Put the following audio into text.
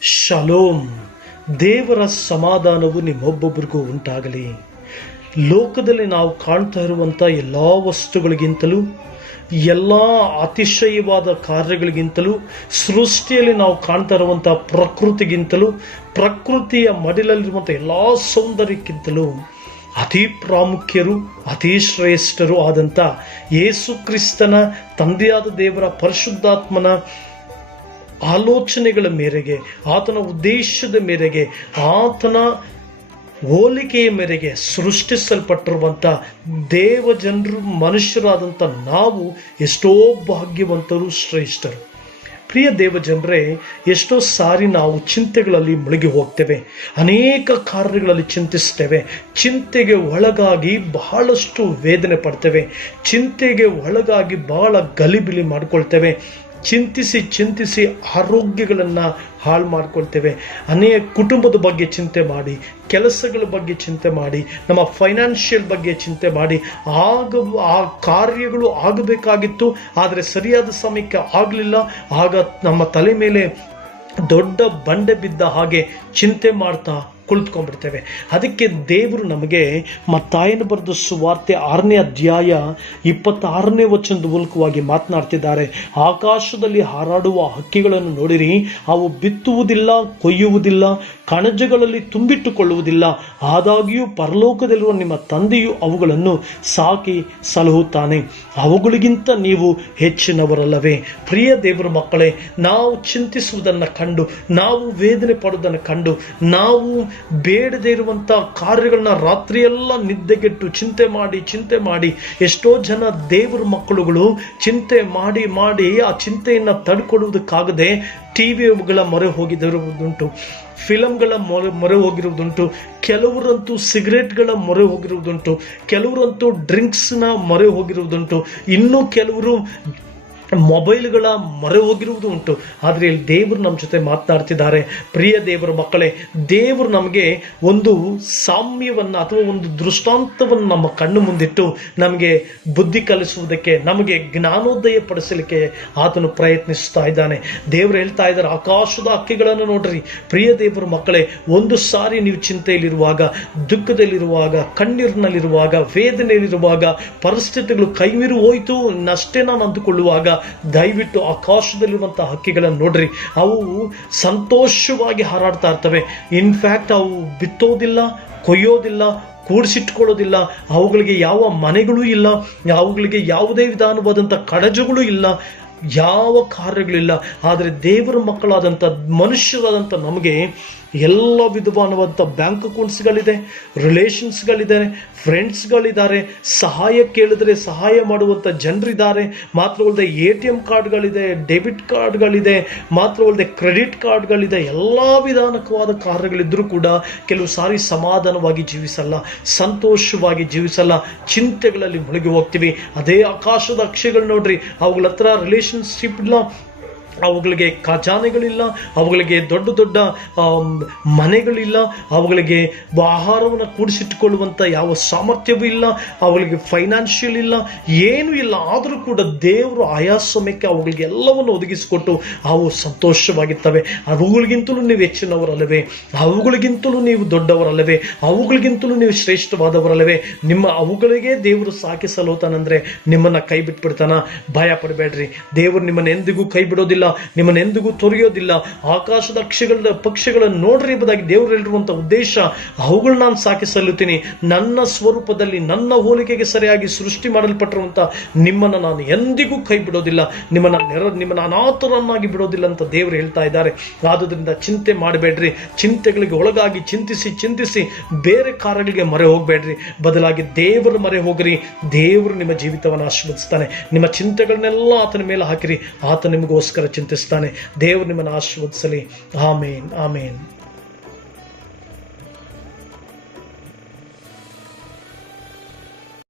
Shalom. ದೇವರ ಸಮಾಧಾನವು ನಿಮ್ಮೊಬ್ಬೊಬ್ಬರಿಗೂ ಉಂಟಾಗಲಿ. ಲೋಕದಲ್ಲಿ ನಾವು ಕಾಣ್ತಾ ಇರುವಂಥ ಎಲ್ಲ ವಸ್ತುಗಳಿಗಿಂತಲೂ, ಎಲ್ಲ ಅತಿಶಯವಾದ ಕಾರ್ಯಗಳಿಗಿಂತಲೂ, ಸೃಷ್ಟಿಯಲ್ಲಿ ನಾವು ಕಾಣ್ತಾ ಇರುವಂಥ ಪ್ರಕೃತಿಗಿಂತಲೂ, ಪ್ರಕೃತಿಯ ಮಡಿಲಲ್ಲಿರುವಂಥ ಎಲ್ಲ ಸೌಂದರ್ಯಕ್ಕಿಂತಲೂ ಅತಿ ಪ್ರಾಮುಖ್ಯರು, ಅತಿ ಶ್ರೇಷ್ಠರು ಆದಂಥ ಯೇಸು ಕ್ರಿಸ್ತನ ತಂದೆಯಾದ ದೇವರ ಪರಿಶುದ್ಧಾತ್ಮನ ಆಲೋಚನೆಗಳ ಮೇರೆಗೆ, ಆತನ ಉದ್ದೇಶದ ಮೇರೆಗೆ, ಆತನ ಹೋಲಿಕೆಯ ಮೇರೆಗೆ ಸೃಷ್ಟಿಸಲ್ಪಟ್ಟಿರುವಂಥ ದೇವಜನರು, ಮನುಷ್ಯರಾದಂಥ ನಾವು ಎಷ್ಟೋ ಭಾಗ್ಯವಂತರು, ಶ್ರೇಷ್ಠರು. ಪ್ರಿಯ ದೇವಜನರೇ, ಎಷ್ಟೋ ಸಾರಿ ನಾವು ಚಿಂತೆಗಳಲ್ಲಿ ಮುಳುಗಿ ಹೋಗ್ತೇವೆ, ಅನೇಕ ಕಾರ್ಯಗಳಲ್ಲಿ ಚಿಂತಿಸ್ತೇವೆ, ಚಿಂತೆಗೆ ಒಳಗಾಗಿ ಬಹಳಷ್ಟು ವೇದನೆ ಪಡ್ತೇವೆ, ಚಿಂತೆಗೆ ಒಳಗಾಗಿ ಬಹಳ ಗಲಿಬಿಲಿ ಮಾಡ್ಕೊಳ್ತೇವೆ, ಚಿಂತಿಸಿ ಆರೋಗ್ಯಗಳನ್ನು ಹಾಳು ಮಾಡ್ಕೊಳ್ತೇವೆ. ಅನೇಕ ಕುಟುಂಬದ ಬಗ್ಗೆ ಚಿಂತೆ ಮಾಡಿ, ಕೆಲಸಗಳ ಬಗ್ಗೆ ಚಿಂತೆ ಮಾಡಿ, ನಮ್ಮ ಫೈನಾನ್ಷಿಯಲ್ ಬಗ್ಗೆ ಚಿಂತೆ ಮಾಡಿ, ಆ ಕಾರ್ಯಗಳು ಆಗಬೇಕಾಗಿತ್ತು ಆದರೆ ಸರಿಯಾದ ಸಮಯಕ್ಕೆ ಆಗಲಿಲ್ಲ, ಆಗ ನಮ್ಮ ತಲೆ ಮೇಲೆ ದೊಡ್ಡ ಬಂಡೆ ಬಿದ್ದ ಹಾಗೆ ಚಿಂತೆ ಮಾಡ್ತಾ ಕುಳಿತುಕೊಂಡ್ಬಿಡ್ತೇವೆ. ಅದಕ್ಕೆ ದೇವರು ನಮಗೆ ಮತ್ತಾಯನ ಬರೆದ ಸುವಾರ್ತೆ 6ನೇ ಅಧ್ಯಾಯ 26ನೇ ವಚನದ ಮೂಲಕವಾಗಿ ಮಾತನಾಡ್ತಿದ್ದಾರೆ. ಆಕಾಶದಲ್ಲಿ ಹಾರಾಡುವ ಹಕ್ಕಿಗಳನ್ನು ನೋಡಿರಿ, ಅವು ಬಿತ್ತುವುದಿಲ್ಲ, ಕೊಯ್ಯುವುದಿಲ್ಲ, ಕಣಜಗಳಲ್ಲಿ ತುಂಬಿಟ್ಟುಕೊಳ್ಳುವುದಿಲ್ಲ, ಆದಾಗ್ಯೂ ಪರಲೋಕದಲ್ಲಿರುವ ನಿಮ್ಮ ತಂದೆಯು ಅವುಗಳನ್ನು ಸಾಕಿ ಸಲಹುತ್ತಾನೆ. ಅವುಗಳಿಗಿಂತ ನೀವು ಹೆಚ್ಚಿನವರಲ್ಲವೇ? ಪ್ರಿಯ ದೇವರ ಮಕ್ಕಳೇ, ನಾವು ಚಿಂತಿಸುವುದನ್ನು ಕಂಡು, ನಾವು ವೇದನೆ ಪಡುವುದನ್ನು ಕಂಡು, ನಾವು ಬೇಡದೇ ಇರುವಂಥ ಕಾರ್ಯಗಳನ್ನ ರಾತ್ರಿಯೆಲ್ಲ ನಿದ್ದೆಗೆಟ್ಟು ಚಿಂತೆ ಮಾಡಿ ಎಷ್ಟೋ ಜನ ದೇವರ ಮಕ್ಕಳುಗಳು ಚಿಂತೆ ಮಾಡಿ ಆ ಚಿಂತೆಯನ್ನು ತಡ್ಕೊಳ್ಳುವುದಕ್ಕಾಗದೆ ಟಿವಿಗಳ ಮೊರೆ ಹೋಗಿರುವುದುಂಟು, ಫಿಲಮ್ಗಳ ಮೊರೆ ಹೋಗಿರುವುದುಂಟು, ಕೆಲವರಂತೂ ಸಿಗರೇಟ್ಗಳ ಮೊರೆ ಹೋಗಿರುವುದುಂಟು, ಕೆಲವರಂತೂ ಡ್ರಿಂಕ್ಸ್ನ ಮೊರೆ ಹೋಗಿರುವುದುಂಟು, ಇನ್ನೂ ಕೆಲವರು ಮೊಬೈಲ್ಗಳ ಮೊರೆ ಹೋಗಿರುವುದು ಉಂಟು. ಆದರೆ ಇಲ್ಲಿ ದೇವರು ನಮ್ಮ ಜೊತೆ ಮಾತನಾಡ್ತಿದ್ದಾರೆ. ಪ್ರಿಯ ದೇವರ ಮಕ್ಕಳೇ, ದೇವರು ನಮಗೆ ಒಂದು ಸಾಮ್ಯವನ್ನು ಅಥವಾ ಒಂದು ದೃಷ್ಟಾಂತವನ್ನು ನಮ್ಮ ಕಣ್ಣು ಮುಂದಿಟ್ಟು ನಮಗೆ ಬುದ್ಧಿ ಕಲಿಸುವುದಕ್ಕೆ, ನಮಗೆ ಜ್ಞಾನೋದಯ ಪಡಿಸಲಿಕ್ಕೆ ಆತನು ಪ್ರಯತ್ನಿಸ್ತಾ ಇದ್ದಾನೆ. ದೇವರು ಹೇಳ್ತಾ ಇದ್ದಾರೆ, ಆಕಾಶದ ಹಕ್ಕಿಗಳನ್ನು ನೋಡ್ರಿ. ಪ್ರಿಯ ದೇವರ ಮಕ್ಕಳೇ, ಒಂದು ಸಾರಿ ನೀವು ಚಿಂತೆಯಲ್ಲಿರುವಾಗ, ದುಃಖದಲ್ಲಿರುವಾಗ, ಕಣ್ಣೀರಿನಲ್ಲಿರುವಾಗ, ವೇದನೆಯಲ್ಲಿರುವಾಗ, ಪರಿಸ್ಥಿತಿಗಳು ಕೈಮೀರಿ ಹೋಯಿತು ನಷ್ಟೇ ನಾನು ಅಂದುಕೊಳ್ಳುವಾಗ, ದಯವಿಟ್ಟು ಆಕಾಶದಲ್ಲಿರುವಂತಹ ಹಕ್ಕಿಗಳನ್ನು ನೋಡ್ರಿ. ಅವು ಸಂತೋಷವಾಗಿ ಹಾರಾಡ್ತಾ ಇರ್ತವೆ. ಇನ್ಫ್ಯಾಕ್ಟ್ ಅವು ಬಿತ್ತೋದಿಲ್ಲ, ಕೊಯ್ಯೋದಿಲ್ಲ, ಕೂಡಿಸಿಟ್ಕೊಳ್ಳೋದಿಲ್ಲ, ಅವುಗಳಿಗೆ ಯಾವ ಮನೆಗಳೂ ಇಲ್ಲ, ಅವುಗಳಿಗೆ ಯಾವುದೇ ವಿಧಾನವಾದಂಥ ಕಡಜಗಳು ಇಲ್ಲ, ಯಾವ ಕಾರ್ಯಗಳಿಲ್ಲ. ಆದರೆ ದೇವರ ಮಕ್ಕಳಾದಂಥ ಮನುಷ್ಯರಾದಂಥ ನಮಗೆ ಎಲ್ಲ ವಿಧವಾದಂಥ ಬ್ಯಾಂಕ್ ಅಕೌಂಟ್ಸ್ಗಳಿದೆ, ರಿಲೇಷನ್ಸ್ಗಳಿದೆ, ಫ್ರೆಂಡ್ಸ್ಗಳಿದ್ದಾರೆ, ಸಹಾಯ ಕೇಳಿದ್ರೆ ಸಹಾಯ ಮಾಡುವಂಥ ಜನರಿದ್ದಾರೆ. ಮಾತ್ರವಲ್ಲದೆ ATM ಕಾರ್ಡ್ಗಳಿದೆ, ಡೆಬಿಟ್ ಕಾರ್ಡ್ಗಳಿದೆ, ಮಾತ್ರವಲ್ಲದೆ ಕ್ರೆಡಿಟ್ ಕಾರ್ಡ್ಗಳಿದೆ. ಎಲ್ಲ ವಿಧಾನಕವಾದ ಕಾರ್ಯಗಳಿದ್ದರೂ ಕೂಡ ಕೆಲವು ಸಾರಿ ಸಮಾಧಾನವಾಗಿ ಜೀವಿಸಲ್ಲ, ಸಂತೋಷವಾಗಿ ಜೀವಿಸಲ್ಲ, ಚಿಂತೆಗಳಲ್ಲಿ ಮುಳುಗಿ ಹೋಗ್ತೀವಿ. ಅದೇ ಆಕಾಶದ ಅಕ್ಷಿಗಳು ನೋಡ್ರಿ, ಅವುಗಳ ಹತ್ರ ರಿಲೇಷನ್ಶಿಪ್ ಇಲ್ಲ, ಅವುಗಳಿಗೆ ಖಜಾನೆಗಳಿಲ್ಲ, ಅವುಗಳಿಗೆ ದೊಡ್ಡ ದೊಡ್ಡ ಮನೆಗಳಿಲ್ಲ, ಅವುಗಳಿಗೆ ಆಹಾರವನ್ನು ಕೂಡಿಸಿಟ್ಟುಕೊಳ್ಳುವಂಥ ಯಾವ ಸಾಮರ್ಥ್ಯವೂ ಇಲ್ಲ, ಅವುಗಳಿಗೆ ಫೈನಾನ್ಷಿಯಲ್ ಇಲ್ಲ, ಏನೂ ಇಲ್ಲ. ಆದರೂ ಕೂಡ ದೇವರು ಆಯಾ ಸಮಯಕ್ಕೆ ಅವುಗಳಿಗೆ ಎಲ್ಲವನ್ನು ಒದಗಿಸಿಕೊಟ್ಟು ಅವು ಸಂತೋಷವಾಗಿರ್ತವೆ. ಅವುಗಳಿಗಿಂತಲೂ ನೀವು ಹೆಚ್ಚಿನವರಲ್ಲವೇ? ಅವುಗಳಿಗಿಂತಲೂ ನೀವು ದೊಡ್ಡವರಲ್ಲವೇ? ಅವುಗಳಿಗಿಂತಲೂ ನೀವು ಶ್ರೇಷ್ಠವಾದವರಲ್ಲವೇ? ಅವುಗಳಿಗೆ ದೇವರು ಸಾಕಿ ಸಲುತ್ತಾನಂದ್ರೆ ನಿಮ್ಮನ್ನು ಕೈ ಬಿಟ್ಬಿಡ್ತಾನ? ಭಯ ಪಡಬೇಡ್ರಿ. ದೇವರು ನಿಮ್ಮನ್ನು ಎಂದಿಗೂ ಕೈ ಬಿಡೋದಿಲ್ಲ, ನಿಮ್ಮನ್ನೆಂದಿಗೂ ತೊರೆಯೋದಿಲ್ಲ. ಆಕಾಶದ ಪಕ್ಷಿಗಳನ್ನು ನೋಡ್ರಿ ಎಂಬುದಾಗಿ ದೇವರು ಹೇಳಿರುವಂಥ ಉದ್ದೇಶ, ಅವುಗಳನ್ನ ನಾನು ಸಾಕಿ ಸಲ್ಲುತ್ತೀನಿ. ನನ್ನ ಸ್ವರೂಪದಲ್ಲಿ, ನನ್ನ ಹೋಲಿಕೆಗೆ ಸರಿಯಾಗಿ ಸೃಷ್ಟಿ ಮಾಡಲ್ಪಟ್ಟಿರುವಂಥ ನಿಮ್ಮನ್ನು ನಾನು ಎಂದಿಗೂ ಕೈ ಬಿಡೋದಿಲ್ಲ, ನಿಮ್ಮನ್ನು ಅನಾಥರನ್ನಾಗಿ ಬಿಡೋದಿಲ್ಲ ಅಂತ ದೇವರು ಹೇಳ್ತಾ ಇದ್ದಾರೆ. ಆದುದರಿಂದ ಚಿಂತೆ ಮಾಡಬೇಡ್ರಿ. ಚಿಂತೆಗಳಿಗೆ ಒಳಗಾಗಿ ಚಿಂತಿಸಿ ಬೇರೆ ಕಾರ್ಯಗಳಿಗೆ ಮೊರೆ ಹೋಗಬೇಡ್ರಿ. ಬದಲಾಗಿ ದೇವರ ಮೊರೆ ಹೋಗ್ರಿ. ದೇವರು ನಿಮ್ಮ ಜೀವಿತವನ್ನು ಆಶೀರ್ವದಿಸ್ತಾನೆ. ನಿಮ್ಮ ಚಿಂತೆಗಳನ್ನೆಲ್ಲ ಆತನ ಮೇಲೆ ಹಾಕಿರಿ, ಆತ ನಿಮಗೋಸ್ಕರ ಚಿಂತಿಸ್ತಾನೆ. ದೇವರು ನಿಮ್ಮನ್ನು ಆಶೀರ್ವದಿಸಲಿ. ಆಮೇನ್, ಆಮೇನ್.